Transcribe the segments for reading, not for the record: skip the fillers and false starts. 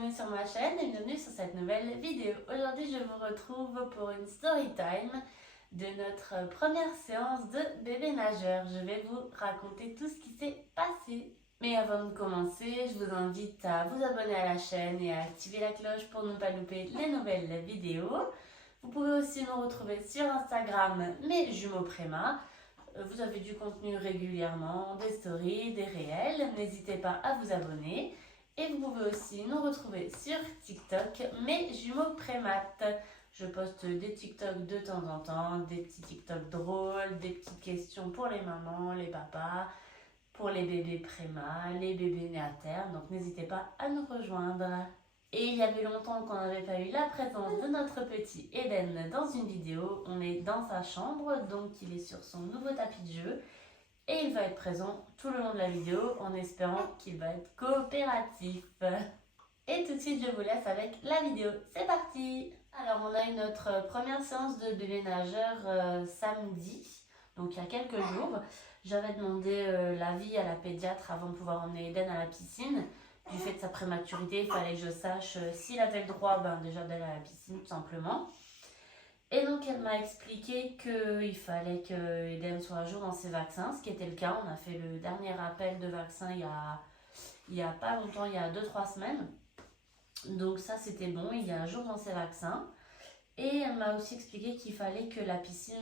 bienvenue sur ma chaîne et bienvenue sur cette nouvelle vidéo. Aujourd'hui je vous retrouve pour une story time de notre première séance de bébé nageur. Je vais vous raconter tout ce qui s'est passé. Mais avant de commencer, je vous invite à vous abonner à la chaîne et à activer la cloche pour ne pas louper les nouvelles vidéos. Vous pouvez aussi nous retrouver sur Instagram, mes jumeaux Préma. Vous avez du contenu régulièrement, des stories, des réels. N'hésitez pas à vous abonner. Et vous pouvez aussi nous retrouver sur TikTok, mes jumeaux Prémat. Je poste des TikTok de temps en temps, des petits TikTok drôles, des petites questions pour les mamans, les papas, pour les bébés Préma, les bébés nés à terme. Donc n'hésitez pas à nous rejoindre. Et il y avait longtemps qu'on n'avait pas eu la présence de notre petit Eden dans une vidéo. On est dans sa chambre, donc il est sur son nouveau tapis de jeu. Et il va être présent tout le long de la vidéo en espérant qu'il va être coopératif. Et tout de suite, je vous laisse avec la vidéo. C'est parti! Alors, on a eu notre première séance de bébé nageur samedi, donc il y a quelques jours. J'avais demandé l'avis à la pédiatre avant de pouvoir emmener Eden à la piscine. Du fait de sa prématurité, il fallait que je sache s'il avait le droit déjà d'aller à la piscine, tout simplement. Et donc elle m'a expliqué qu'il fallait que Eden soit à jour dans ses vaccins, ce qui était le cas. On a fait le dernier rappel de vaccin il y a pas longtemps, il y a 2-3 semaines. Donc ça c'était bon, il est à jour dans ses vaccins. Et elle m'a aussi expliqué qu'il fallait que la piscine,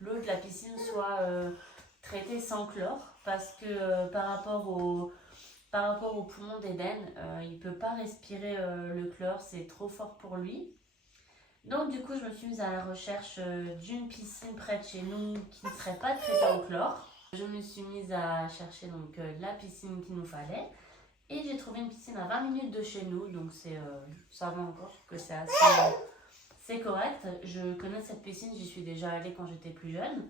l'eau de la piscine soit traitée sans chlore, parce que par rapport au poumon d'Eden, il ne peut pas respirer le chlore, c'est trop fort pour lui. Donc du coup, je me suis mise à la recherche d'une piscine près de chez nous qui ne serait pas traitée au chlore. Je me suis mise à chercher donc la piscine qu'il nous fallait. Et j'ai trouvé une piscine à 20 minutes de chez nous, donc ça va encore, que c'est c'est correct. Je connais cette piscine, j'y suis déjà allée quand j'étais plus jeune.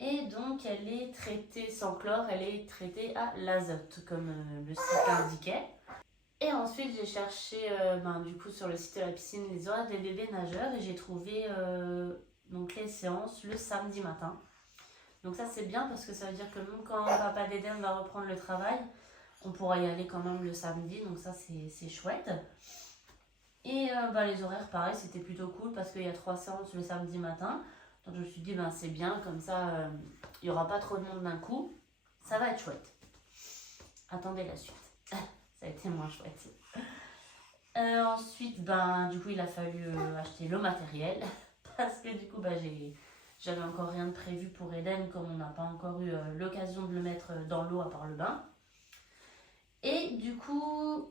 Et donc elle est traitée sans chlore, elle est traitée à l'azote, comme le site l'indiquait. Et ensuite, j'ai cherché du coup, sur le site de la piscine les horaires des bébés nageurs et j'ai trouvé donc les séances le samedi matin. Donc ça, c'est bien parce que ça veut dire que même quand papa d'Eden va reprendre le travail, on pourra y aller quand même le samedi. Donc ça, c'est chouette. Et les horaires, pareil, c'était plutôt cool parce qu'il y a 3 séances le samedi matin. Donc je me suis dit, c'est bien, comme ça, il n'y aura pas trop de monde d'un coup. Ça va être chouette. Attendez la suite. Ça a été moins chouette. Ensuite, du coup, il a fallu acheter le matériel parce que du coup, j'avais encore rien de prévu pour Eden comme on n'a pas encore eu l'occasion de le mettre dans l'eau à part le bain. Et du coup,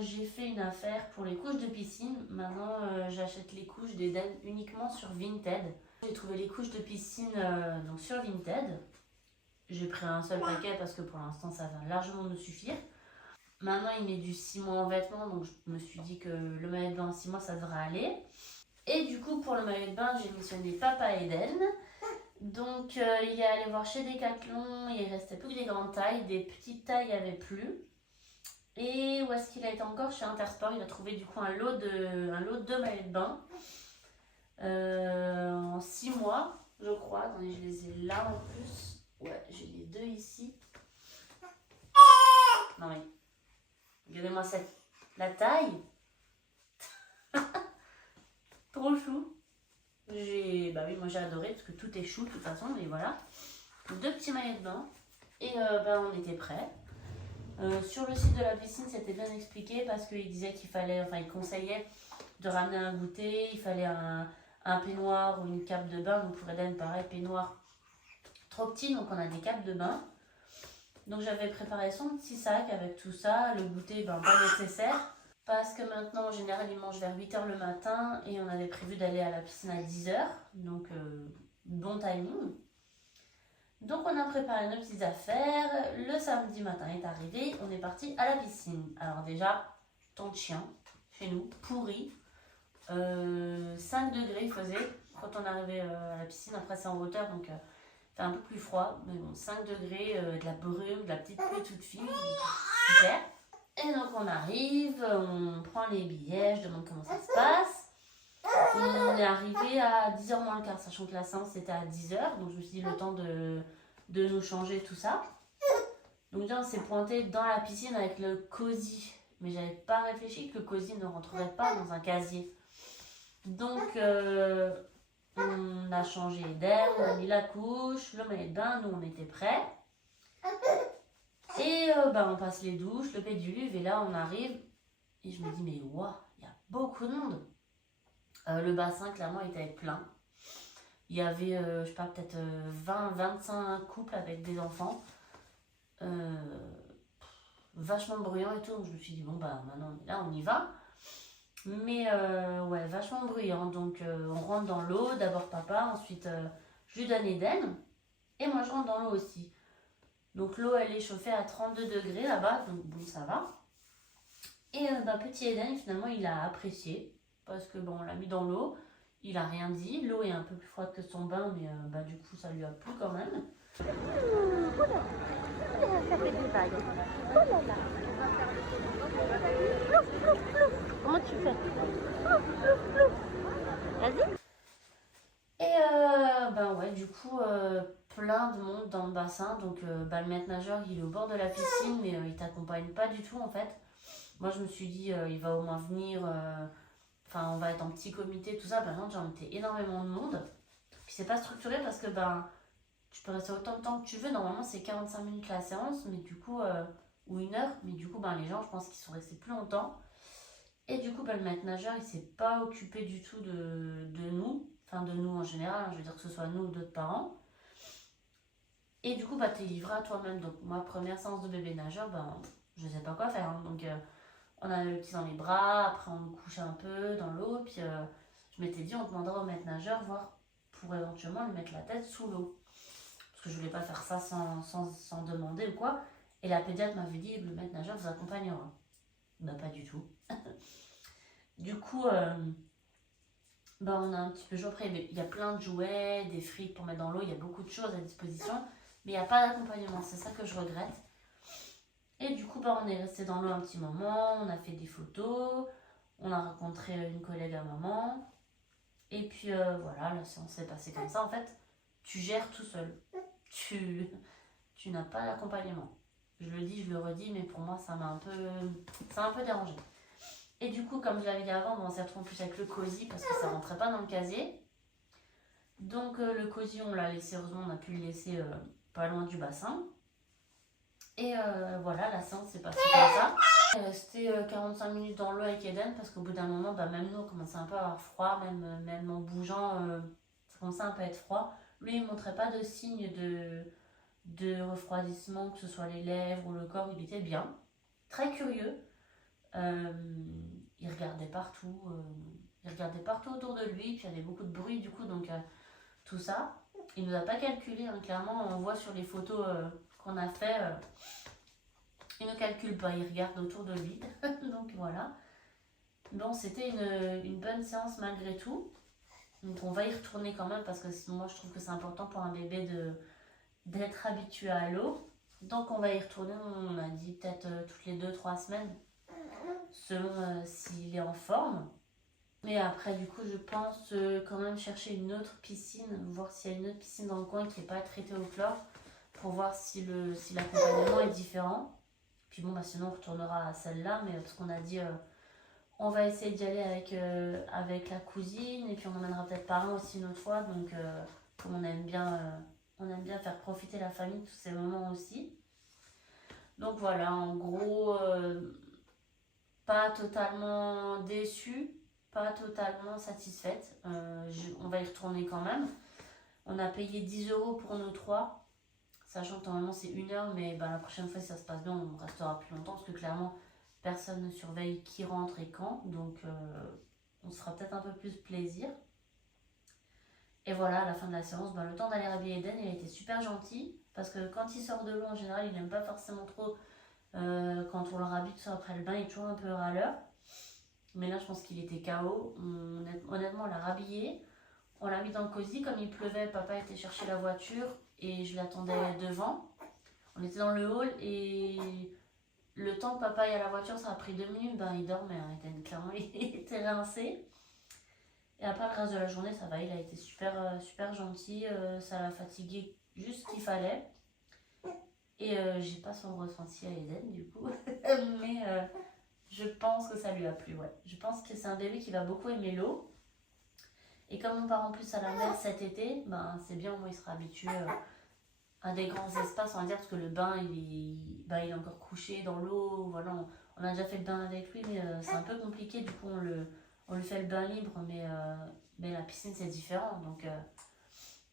j'ai fait une affaire pour les couches de piscine. Maintenant, j'achète les couches d'Eden uniquement sur Vinted. J'ai trouvé les couches de piscine donc sur Vinted. J'ai pris un seul paquet parce que pour l'instant, ça va largement nous suffire. Maintenant, il met du 6 mois en vêtements, donc je me suis dit que le maillot de bain en 6 mois, ça devrait aller. Et du coup, pour le maillot de bain, j'ai missionné Papa Eden. Donc, il est allé voir chez Decathlon, il restait plus que des grandes tailles, des petites tailles, il n'y avait plus. Et où est-ce qu'il a été encore? Chez Intersport, il a trouvé du coup un lot de maillots de bain en 6 mois, je crois. Attendez, je les ai là en plus. Ouais, j'ai les 2 ici. Non mais... Regardez-moi la taille. Trop chou. Moi j'ai adoré parce que tout est chou de toute façon, mais voilà. 2 petits maillots de bain. Et on était prêts. Sur le site de la piscine, c'était bien expliqué parce qu'il disait il conseillait de ramener un goûter, il fallait un peignoir ou une cape de bain. Donc pour Eden, pareil, peignoir trop petit, donc on a des capes de bain. Donc j'avais préparé son petit sac avec tout ça, le goûter pas nécessaire parce que maintenant en général il mange vers 8h le matin et on avait prévu d'aller à la piscine à 10h, donc bon timing. Donc on a préparé nos petites affaires, le samedi matin est arrivé, on est parti à la piscine. Alors déjà, temps de chien chez nous, pourri, 5 degrés il faisait quand on arrivait à la piscine, après c'est en hauteur donc... fait un peu plus froid, mais bon, 5 degrés, de la brume, de la petite pluie toute fine, super. Et donc on arrive, on prend les billets, je demande comment ça se passe. On est arrivé à 10h moins le quart, sachant que la séance était à 10h, donc je me suis dit le temps de nous changer tout ça. Donc là on s'est pointé dans la piscine avec le cosy mais j'avais pas réfléchi que le cosy ne rentrerait pas dans un casier. Donc on a changé d'air, on a mis la couche, le maillot de bain, nous on était prêts. Et on passe les douches, le pédiluve, et là on arrive et je me dis mais waouh, il y a beaucoup de monde. Le bassin clairement était plein. Il y avait, je sais pas, peut-être 20-25 couples avec des enfants. Vachement bruyant et tout, donc je me suis dit bon bah maintenant là on y va. Mais ouais, vachement bruyant, donc on rentre dans l'eau, d'abord papa, ensuite je lui donne Eden, et moi je rentre dans l'eau aussi. Donc l'eau elle est chauffée à 32 degrés là-bas, donc bon ça va. Et petit Eden finalement il a apprécié, parce que bon on l'a mis dans l'eau, il a rien dit, l'eau est un peu plus froide que son bain, mais du coup ça lui a plu quand même. Oula, ça fait des vagues. Oh là là. Comment tu fais? Vas-y. Et ouais, du coup, plein de monde dans le bassin. Donc, le maître nageur, il est au bord de la piscine, mais il t'accompagne pas du tout en fait. Moi, je me suis dit, il va au moins venir. Enfin, on va être en petit comité, tout ça. Par contre, j'en étais énormément de monde. Puis, c'est pas structuré parce que tu peux rester autant de temps que tu veux. Normalement, c'est 45 minutes la séance, mais du coup, ou 1 heure. Mais du coup, les gens, je pense qu'ils sont restés plus longtemps. Et du coup, le maître nageur, il s'est pas occupé du tout de nous. Enfin, de nous en général, je veux dire que ce soit nous ou d'autres parents. Et du coup, t'es livré à toi-même. Donc, moi, première séance de bébé nageur, je sais pas quoi faire. Hein. Donc, on a le petit dans les bras, après on me couchait un peu dans l'eau. Puis, je m'étais dit, on demandera au maître nageur, voir pour éventuellement lui mettre la tête sous l'eau. Parce que je voulais pas faire ça sans demander ou quoi. Et la pédiatre m'avait dit, le maître nageur vous accompagnera. Pas du tout. Du coup, on a un petit peu joué. Après, il y a plein de jouets, des frites pour mettre dans l'eau, il y a beaucoup de choses à disposition, mais il n'y a pas d'accompagnement, c'est ça que je regrette. Et du coup, on est resté dans l'eau un petit moment, on a fait des photos, on a rencontré une collègue à maman, et puis voilà, la séance s'est passée comme ça. En fait, tu gères tout seul, tu n'as pas d'accompagnement. Je le dis, je le redis, mais pour moi, ça m'a un peu dérangé. Et du coup, comme je l'avais dit avant, on s'est retrouvé en plus avec le cosy parce que ça rentrait pas dans le casier. Donc le cosy, on l'a laissé, heureusement, on a pu le laisser pas loin du bassin. Et voilà, la séance s'est passée comme ça. On est resté 45 minutes dans l'eau avec Eden parce qu'au bout d'un moment, même nous, on commençait un peu à avoir froid, même en bougeant, ça commençait un peu à être froid. Lui, il ne montrait pas de signe de refroidissement, que ce soit les lèvres ou le corps, il était bien. Très curieux. Il regardait partout, autour de lui, puis il y avait beaucoup de bruit du coup, donc tout ça. Il nous a pas calculé, hein, clairement, on voit sur les photos qu'on a fait, il ne calcule pas, il regarde autour de lui, donc voilà. Bon, c'était une bonne séance malgré tout, donc on va y retourner quand même parce que moi je trouve que c'est important pour un bébé d'être habitué à l'eau. Donc on va y retourner, on a dit peut-être toutes les 2-3 semaines selon s'il est en forme. Mais après, du coup, je pense quand même chercher une autre piscine, voir s'il y a une autre piscine dans le coin qui n'est pas traitée au chlore, pour voir si l'accompagnement est différent. Puis sinon on retournera à celle-là, mais parce qu'on a dit on va essayer d'y aller avec la cousine, et puis on emmènera peut-être parents aussi une autre fois, donc comme on aime bien faire profiter la famille de tous ces moments aussi. Donc voilà, en gros, pas totalement déçue, pas totalement satisfaite. On va y retourner quand même. On a payé 10 € pour nous 3, sachant que normalement c'est 1 heure, mais la prochaine fois, si ça se passe bien, on restera plus longtemps parce que clairement, personne ne surveille qui rentre et quand. Donc, on se fera peut-être un peu plus plaisir. Et voilà, à la fin de la séance, le temps d'aller rhabiller Eden, il a été super gentil parce que quand il sort de l'eau, en général, il n'aime pas forcément trop. Quand on le rhabille tout ça après le bain, il est toujours un peu râleur. Mais là, je pense qu'il était KO. Honnêtement, on l'a rhabillé. On l'a mis dans le cosy. Comme il pleuvait, papa était chercher la voiture et je l'attendais devant. On était dans le hall et le temps que papa aille à la voiture, ça a pris 2 minutes. Il dormait. Hein. Clairement, il était rincé. Et après, le reste de la journée, ça va. Il a été super, super gentil. Ça l'a fatigué juste ce qu'il fallait. Et j'ai pas son ressenti à Eden du coup. Mais je pense que ça lui a plu, ouais. Je pense que c'est un bébé qui va beaucoup aimer l'eau. Et comme on part en plus à la mer cet été, ben, c'est bien, au moins il sera habitué à des grands espaces, on va dire, parce que le bain, il est encore couché dans l'eau. Voilà, on a déjà fait le bain avec lui, mais c'est un peu compliqué. Du coup, on lui fait le bain libre, mais la piscine, c'est différent.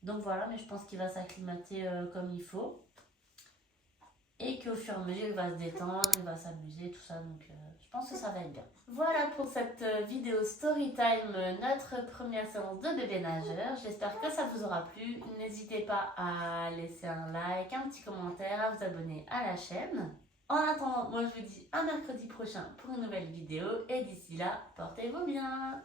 Donc voilà, mais je pense qu'il va s'acclimater comme il faut. Et qu'au fur et à mesure, il va se détendre, il va s'amuser, tout ça. Donc je pense que ça va être bien. Voilà pour cette vidéo Storytime, notre première séance de bébé nageur. J'espère que ça vous aura plu. N'hésitez pas à laisser un like, un petit commentaire, à vous abonner à la chaîne. En attendant, moi je vous dis à mercredi prochain pour une nouvelle vidéo. Et d'ici là, portez-vous bien.